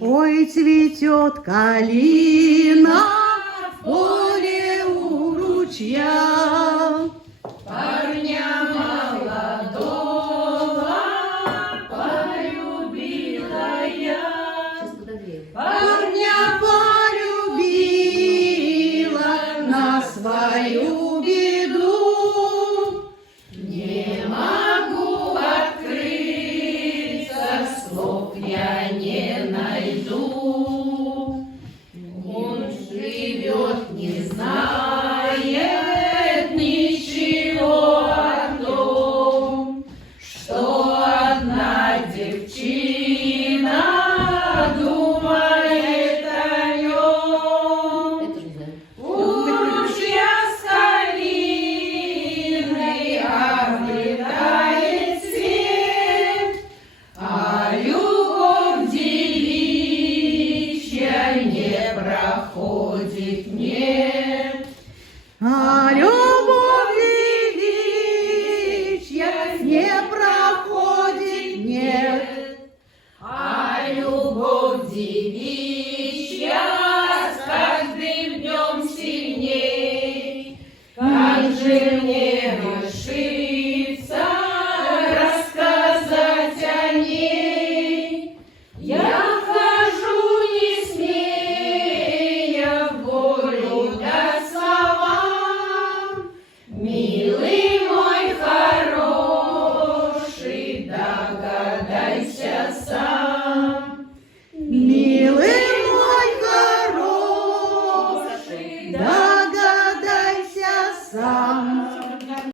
Ой, цветет калина в поле у ручья. Парня молодого полюбила я. Парня полюбила на свою беду. Не могу открыться, слов я не